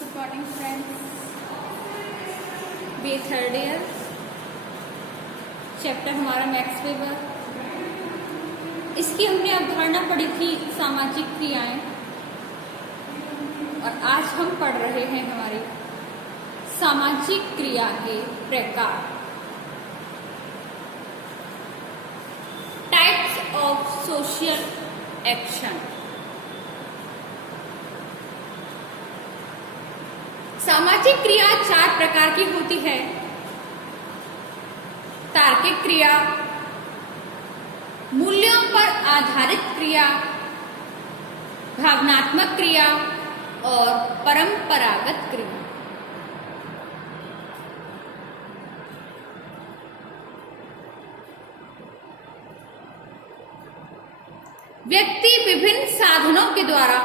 Good morning friends. B third year, chapter हमारा Max Weber. इसकी हमने अवधारणा पढ़ी थी सामाजिक क्रियाएं, और आज हम पढ़ रहे हैं हमारी सामाजिक क्रिया के प्रकार, टाइप्स ऑफ सोशल एक्शन। सामाजिक क्रिया 4 प्रकार की होती है। तार्किक क्रिया, मूल्यों पर आधारित क्रिया, भावनात्मक क्रिया और परंपरागत क्रिया। व्यक्ति विभिन्न साधनों के द्वारा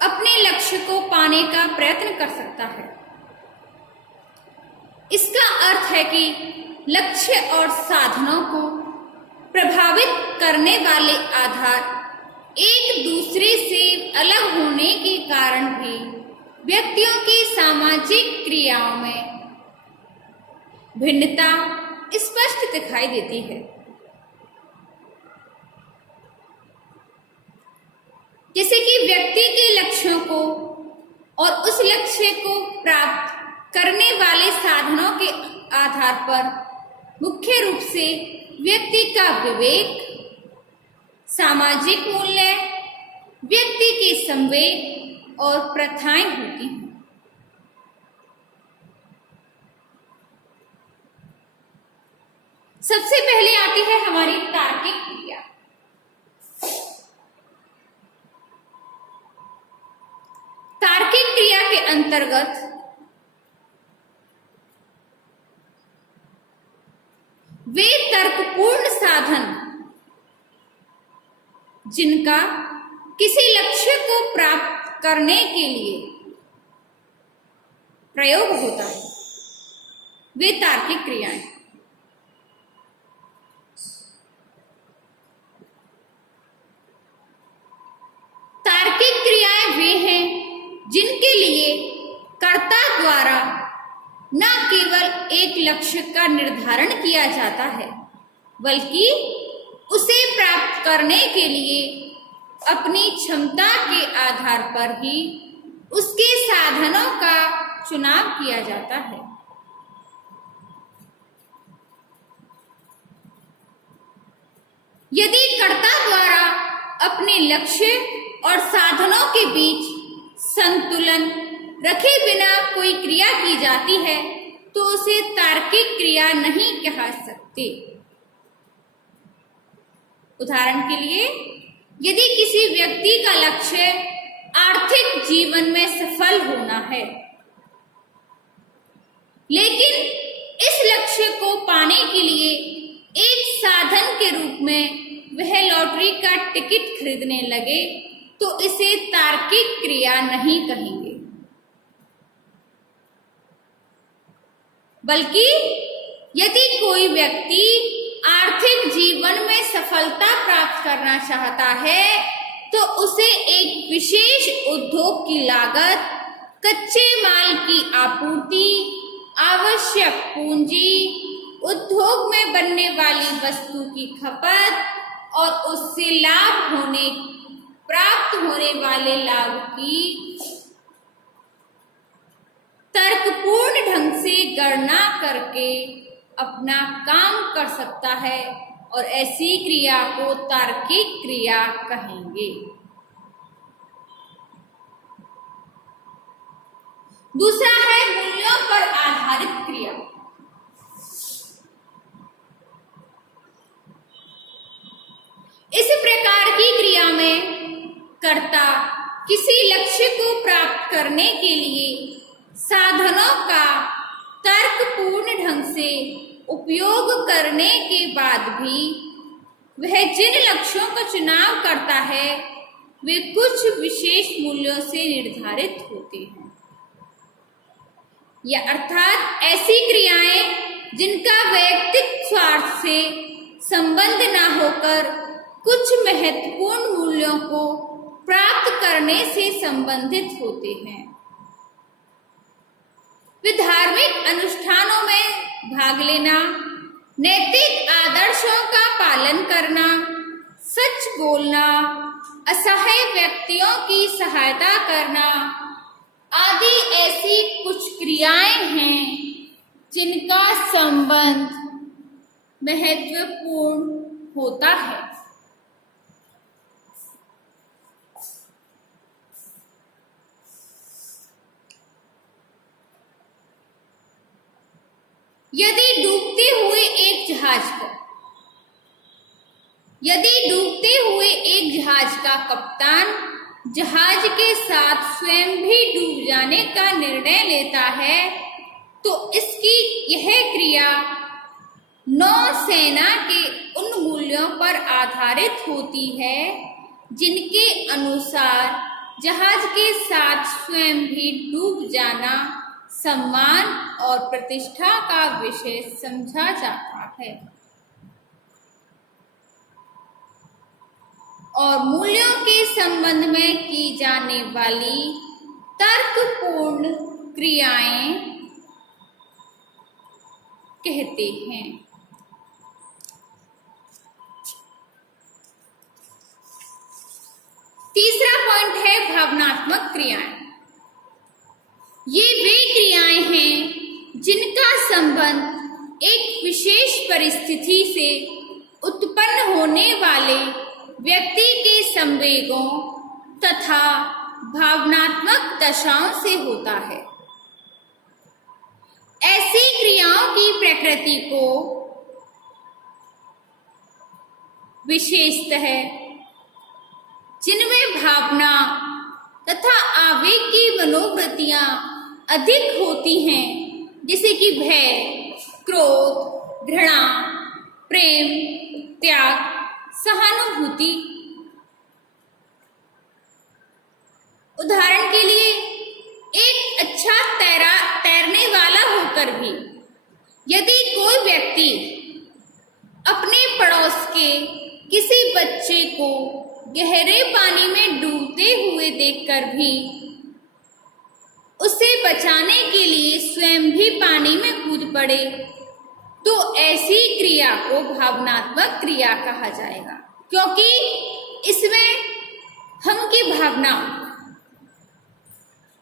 अपने लक्ष्य को पाने का प्रयत्न कर सकता है। इसका अर्थ है कि लक्ष्य और साधनों को प्रभावित करने वाले आधार एक दूसरे से अलग होने के कारण भी व्यक्तियों की सामाजिक क्रियाओं में भिन्नता स्पष्ट दिखाई देती है। जैसे कि व्यक्ति के लक्ष्यों को और उस लक्ष्य को प्राप्त करने वाले साधनों के आधार पर मुख्य रूप से व्यक्ति का विवेक, सामाजिक मूल्य, व्यक्ति के संवेग और प्रथाएं होती हैं। सबसे पहले आती है हमारी तार्किक क्रिया। तार्किक क्रिया के अंतर्गत वे तर्कपूर्ण साधन जिनका किसी लक्ष्य को प्राप्त करने के लिए प्रयोग होता है, वे तार्किक क्रियाएं। तार्किक क्रियाएं वे हैं जिनके लिए कर्ता द्वारा न केवल एक लक्ष्य का निर्धारण किया जाता है, बल्कि उसे प्राप्त करने के लिए अपनी क्षमता के आधार पर ही उसके साधनों का चुनाव किया जाता है। यदि कर्ता द्वारा अपने लक्ष्य और साधनों के बीच संतुलन रखे बिना कोई क्रिया की जाती है तो उसे तार्किक क्रिया नहीं कह सकते। उदाहरण के लिए, यदि किसी व्यक्ति का लक्ष्य आर्थिक जीवन में सफल होना है, लेकिन इस लक्ष्य को पाने के लिए एक साधन के रूप में वह लॉटरी का टिकट खरीदने लगे, तो इसे तार्किक क्रिया नहीं कहेंगे, बल्कि यदि कोई व्यक्ति आर्थिक जीवन में सफलता प्राप्त करना चाहता है तो उसे एक विशेष उद्योग की लागत, कच्चे माल की आपूर्ति, आवश्यक पूंजी, उद्योग में बनने वाली वस्तु की खपत और उससे प्राप्त होने वाले लाभ की तर्कपूर्ण ढंग से गणना करके अपना काम कर सकता है, और ऐसी क्रिया को तार्किक क्रिया कहेंगे। दूसरा है मूल्यों पर आधारित क्रिया। इस प्रकार की क्रिया में कर्ता किसी लक्ष्य को प्राप्त करने के लिए साधनों का तर्कपूर्ण ढंग से उपयोग करने के बाद भी वह जिन लक्ष्यों का चुनाव करता है वे कुछ विशेष मूल्यों से निर्धारित होते हैं, या अर्थात ऐसी क्रियाएं जिनका वैयक्तिक स्वार्थ से संबंध न होकर कुछ महत्वपूर्ण मूल्यों को प्राप्त करने से संबंधित होते हैं। धार्मिक अनुष्ठानों में भाग लेना, नैतिक आदर्शों का पालन करना, सच बोलना, असहाय व्यक्तियों की सहायता करना आदि ऐसी कुछ क्रियाएं हैं जिनका संबंध महत्वपूर्ण होता है। यदि डूबते हुए एक जहाज का कप्तान जहाज के साथ स्वयं भी डूब जाने का निर्णय लेता है, तो इसकी यह क्रिया नौसेना के उन मूल्यों पर आधारित होती है जिनके अनुसार जहाज के साथ स्वयं भी डूब जाना सम्मान और प्रतिष्ठा का विषय समझा जाता है, और मूल्यों के संबंध में की जाने वाली तर्कपूर्ण क्रियाएं कहते हैं। तीसरा पॉइंट है भावनात्मक क्रियाएं। ये वे क्रियाएं हैं जिनका संबंध एक विशेष परिस्थिति से उत्पन्न होने वाले व्यक्ति के संवेगों तथा भावनात्मक दशाओं से होता है। ऐसी क्रियाओं की प्रकृति को विशेषतः जिनमें भावना तथा आवेग की मनोवृत्तियां अधिक होती हैं, जैसे कि भय, क्रोध, घृणा, प्रेम, त्याग, सहानुभूति। उदाहरण के लिए, एक अच्छा तैरने वाला होकर भी यदि कोई व्यक्ति अपने पड़ोस के किसी बच्चे को गहरे पानी में डूबते हुए देखकर भी उसे बचाने के लिए स्वयं भी पानी में कूद पड़े, तो ऐसी क्रिया को भावनात्मक क्रिया कहा जाएगा, क्योंकि इसमें हम की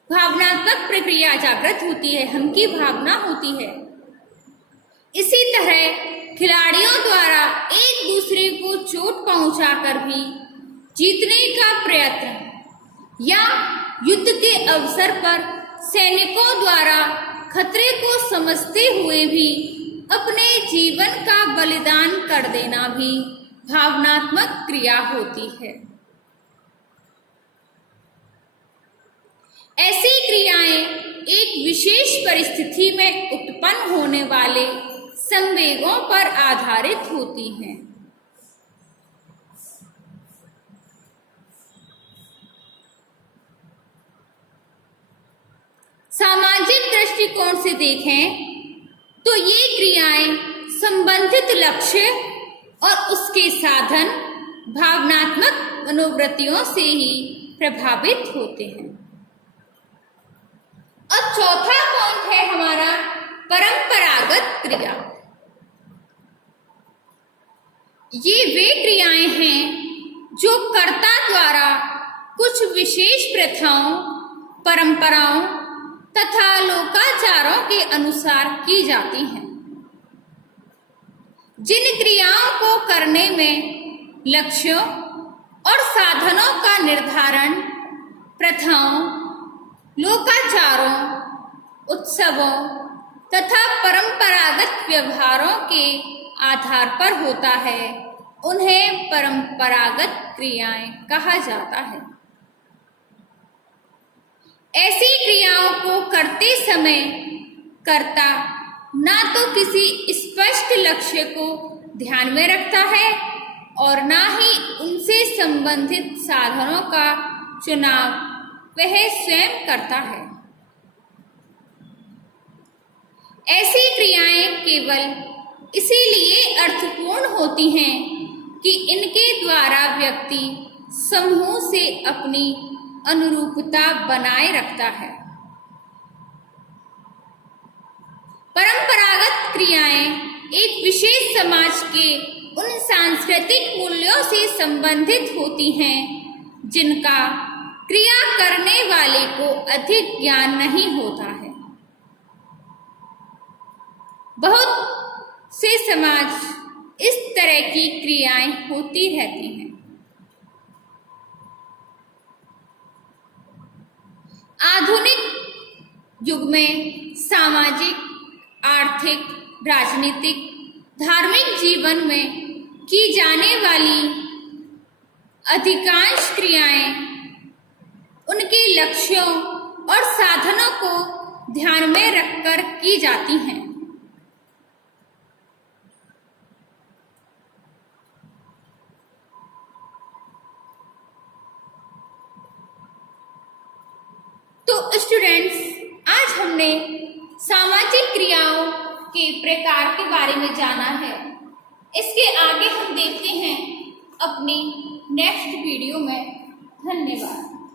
भावनात्मक प्रक्रिया जागृत होती है, हम की भावना होती है। इसी तरह खिलाड़ियों द्वारा एक दूसरे को चोट पहुंचाकर भी जीतने का प्रयत्न, या युद्ध के अवसर पर सैनिकों द्वारा खतरे को समझते हुए भी अपने जीवन का बलिदान कर देना भी भावनात्मक क्रिया होती है। ऐसी क्रियाएं एक विशेष परिस्थिति में उत्पन्न होने वाले संवेगों पर आधारित होती हैं। सामाजिक दृष्टिकोण से देखें तो ये क्रियाएं संबंधित लक्ष्य और उसके साधन भावनात्मक मनोवृत्तियों से ही प्रभावित होते हैं। अब चौथा पॉइंट है हमारा परंपरागत क्रिया। ये वे क्रियाएं हैं जो कर्ता द्वारा कुछ विशेष प्रथाओं, परंपराओं तथा लोकाचारों के अनुसार की जाती हैं। जिन क्रियाओं को करने में लक्ष्यों और साधनों का निर्धारण प्रथाओं, लोकाचारों, उत्सवों तथा परंपरागत व्यवहारों के आधार पर होता है, उन्हें परंपरागत क्रियाएं कहा जाता है। ऐसी क्रियाओं को करते समय कर्ता ना तो किसी स्पष्ट लक्ष्य को ध्यान में रखता है और ना ही उनसे संबंधित साधनों का चुनाव वह स्वयं करता है। ऐसी क्रियाएं केवल इसीलिए अर्थपूर्ण होती हैं कि इनके द्वारा व्यक्ति समूह से अपनी अनुरूपता बनाए रखता है। परंपरागत क्रियाएं एक विशेष समाज के उन सांस्कृतिक मूल्यों से संबंधित होती हैं जिनका क्रिया करने वाले को अधिक ज्ञान नहीं होता है। बहुत से समाज इस तरह की क्रियाएं होती रहती हैं। आधुनिक युग में सामाजिक, आर्थिक, राजनीतिक, धार्मिक जीवन में की जाने वाली अधिकांश क्रियाएं उनके लक्ष्यों और साधनों को ध्यान में रखकर की जाती हैं। तो स्टूडेंट्स, आज हमने सामाजिक क्रियाओं के प्रकार के बारे में जाना है। इसके आगे हम देखते हैं अपनी नेक्स्ट वीडियो में। धन्यवाद।